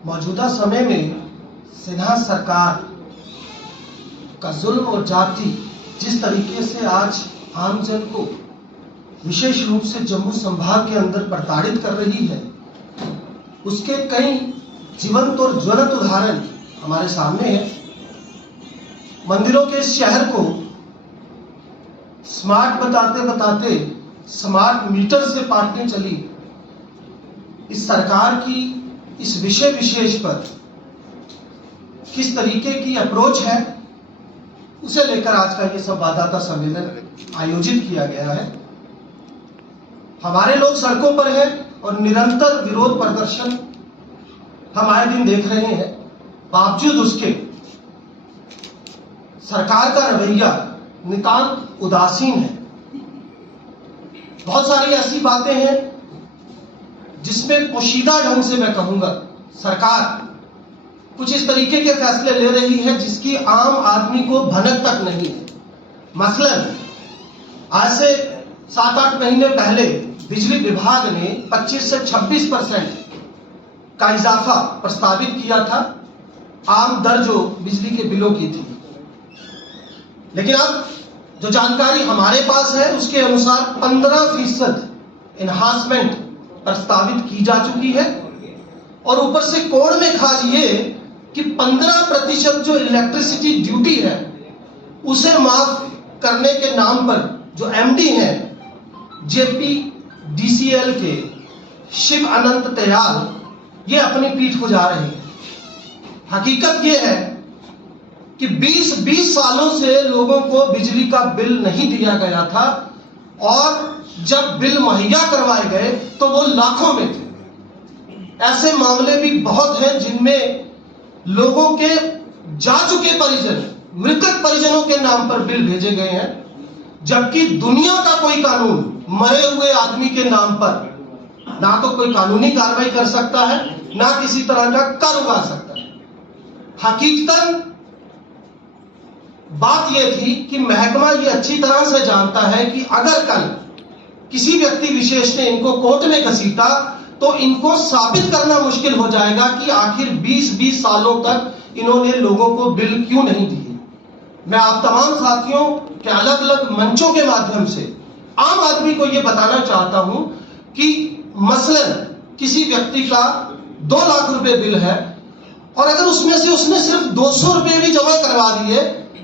मौजूदा समय में सिन्हा सरकार का जुल्म और जाति जिस तरीके से आज आमजन को विशेष रूप से जम्मू संभाग के अंदर प्रताड़ित कर रही है, उसके कई जीवंत और ज्वलंत उदाहरण हमारे सामने हैं। मंदिरों के इस शहर को स्मार्ट बताते बताते स्मार्ट मीटर से पाटने चली इस सरकार की इस विषय विशेष पर किस तरीके की अप्रोच है, उसे लेकर आज का ये संवाददाता सम्मेलन आयोजित किया गया है। हमारे लोग सड़कों पर हैं और निरंतर विरोध प्रदर्शन हम आए दिन देख रहे हैं। बावजूद उसके सरकार का रवैया नितांत उदासीन है। बहुत सारी ऐसी बातें हैं जिसमें पोशीदा ढंग से मैं कहूंगा सरकार कुछ इस तरीके के फैसले ले रही है जिसकी आम आदमी को भनक तक नहीं है। मसलन आज से 7-8 महीने पहले बिजली विभाग ने 25 से 26% का इजाफा प्रस्तावित किया था आम दर जो बिजली के बिलों की थी, लेकिन अब जो जानकारी हमारे पास है उसके अनुसार 15% एनहांसमेंट प्रस्तावित की जा चुकी है और ऊपर से कोड में खास ये कि 15% जो इलेक्ट्रिसिटी ड्यूटी है उसे माफ करने के नाम पर जो एमडी है जेपीडीसीएल के शिव अनंत दयाल ये अपनी पीठ को जा रहे हैं। हकीकत ये है कि 20 सालों से लोगों को बिजली का बिल नहीं दिया गया था और जब बिल मुहैया करवाए गए तो वो लाखों में थे। ऐसे मामले भी बहुत हैं जिनमें लोगों के जा चुके परिजन, मृतक परिजनों के नाम पर बिल भेजे गए हैं, जबकि दुनिया का कोई कानून मरे हुए आदमी के नाम पर ना तो कोई कानूनी कार्रवाई कर सकता है ना किसी तरह का कर उगा सकता है। हकीकतन बात यह थी कि महकमा ये अच्छी तरह से जानता है कि अगर कल किसी व्यक्ति विशेष ने इनको कोर्ट में घसीटा तो इनको साबित करना मुश्किल हो जाएगा कि आखिर 20 सालों तक इन्होंने लोगों को बिल क्यों नहीं दिए। मैं आप तमाम साथियों के अलग अलग मंचों के माध्यम से आम आदमी को यह बताना चाहता हूं कि मसलन किसी व्यक्ति का 2 लाख रुपए बिल है और अगर उसमें से उसने सिर्फ 200 रुपए भी जमा करवा दिए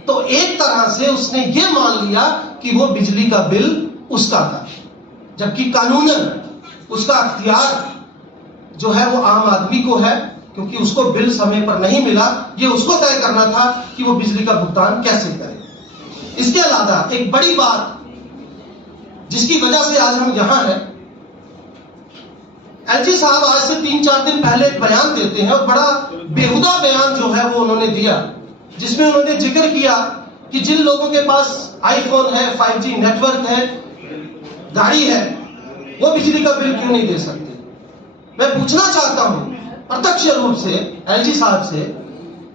तो एक तरह से उसने ये मान लिया कि वो बिजली का बिल उसका था, जबकि कानूनन उसका अख्तियार जो है वो आम आदमी को है, क्योंकि उसको बिल समय पर नहीं मिला। ये उसको तय करना था कि वो बिजली का भुगतान कैसे करे। इसके अलावा एक बड़ी बात जिसकी वजह से आज हम यहां हैं, एलजी साहब आज से 3-4 दिन पहले एक बयान देते हैं और बड़ा बेहुदा बयान जो है वो उन्होंने दिया, जिसमें उन्होंने जिक्र किया कि जिन लोगों के पास आईफोन है, 5G नेटवर्क है, गाड़ी है, वो बिजली का बिल क्यों नहीं दे सकते। मैं पूछना चाहता हूं प्रत्यक्ष रूप से एलजी साहब से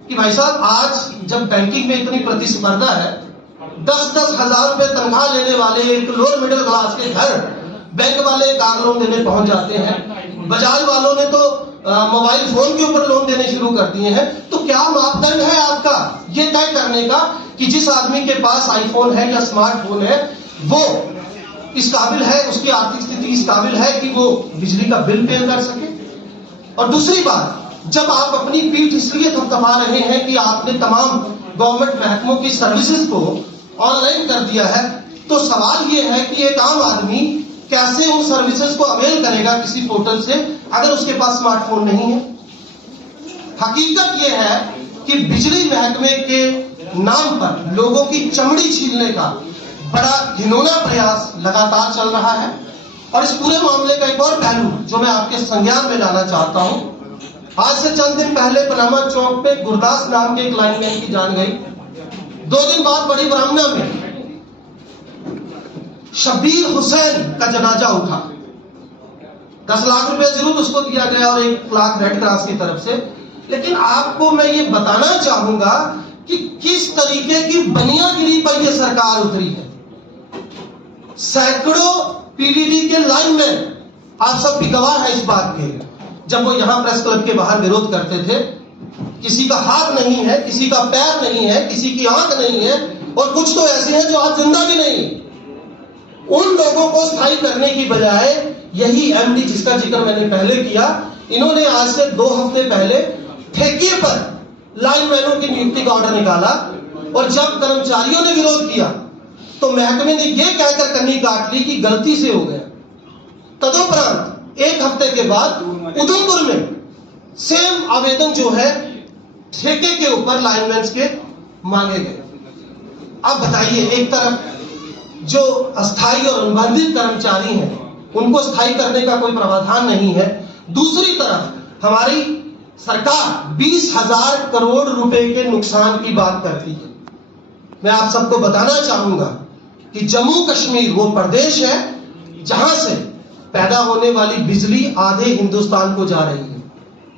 कि भाई साहब आज जब बैंकिंग में इतनी प्रतिस्पर्धा है, 10-10 हजार रुपए तनख्वाह लेने वाले एक लोअर मिडिल क्लास के घर बैंक वाले कार लोन देने पहुंच जाते हैं, बजाज वालों ने तो मोबाइल फोन के ऊपर लोन देने शुरू कर दिए हैं, तो क्या मापदंड है आपका ये तय करने का कि जिस आदमी के पास आईफोन है या स्मार्टफोन है वो इस काबिल है, उसकी आर्थिक स्थिति इस काबिल है कि वो बिजली का बिल पे कर सके। और दूसरी बात, जब आप अपनी पीठ इसलिए थपथपा रहे हैं कि आपने तमाम गवर्नमेंट महकमों की सर्विसेज को ऑनलाइन कर दिया है, तो सवाल ये है कि एक आम आदमी कैसे उन सर्विसेज को अवेल करेगा किसी पोर्टल से अगर उसके पास स्मार्टफोन नहीं है। हकीकत यह है कि बिजली महकमे के नाम पर लोगों की चमड़ी छीनने का बड़ा घिनौना प्रयास लगातार चल रहा है। और इस पूरे मामले का एक और पहलू जो मैं आपके संज्ञान में लाना चाहता हूं, आज से चंद दिन पहले पनामा चौक पे गुरदास नाम के एक लाइनमैन की जान गई। 2 दिन बाद बड़ी ब्राह्मणा में शब्बीर हुसैन का जनाजा उठा। 10 लाख रुपए जरूर उसको दिया गया और 1 लाख रेड क्रॉस की तरफ से, लेकिन आपको मैं ये बताना चाहूंगा कि किस तरीके की बनियागिरी पर यह सरकार उतरी है। सैकड़ों पीडीडी के लाइनमैन, आप सब भी गवाह है इस बात के, जब वो यहाँ प्रेस क्लब के बाहर विरोध करते थे। किसी का हाथ नहीं है, किसी का पैर नहीं है, किसी की आंख नहीं है, और कुछ तो ऐसे हैं जो आज जिंदा भी नहीं। उन लोगों को स्थायी करने की बजाय यही एमडी जिसका जिक्र मैंने पहले किया, इन्होंने आज से 2 हफ्ते पहले ठेके पर लाइनमैनों की नियुक्ति का ऑर्डर निकाला, और जब कर्मचारियों ने विरोध किया तो महकमे ने यह कहकर कन्नी काट ली कि गलती से हो गया। तदुपरांत 1 हफ्ते के बाद उधमपुर में सेम आवेदन जो है ठेके के ऊपर लाइनमैन के मांगे गए। अब बताइए, एक तरफ जो अस्थायी और अनुबंधित कर्मचारी हैं उनको स्थायी करने का कोई प्रावधान नहीं है, दूसरी तरफ हमारी सरकार 20,000 करोड़ रुपए के नुकसान की बात करती है। मैं आप सबको बताना चाहूंगा कि जम्मू कश्मीर वो प्रदेश है जहां से पैदा होने वाली बिजली आधे हिंदुस्तान को जा रही है।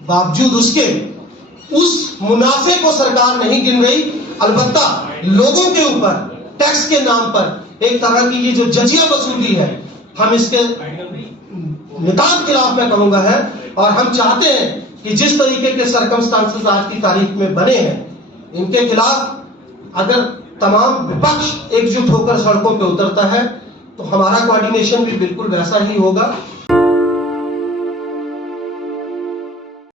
बावजूद उसके उस मुनाफे को सरकार नहीं गिन रही, अलबत्ता लोगों के ऊपर टैक्स के नाम पर एक तरह की ये जो जजिया वसूली है, हम इसके नितांत खिलाफ मैं कहूंगा है। और हम चाहते हैं कि जिस तरीके के सर्कमस्टांसेस आज की तारीख में बने हैं, इनके खिलाफ अगर तमाम विपक्ष एकजुट होकर सड़कों पे उतरता है तो हमारा कोऑर्डिनेशन भी बिल्कुल वैसा ही होगा।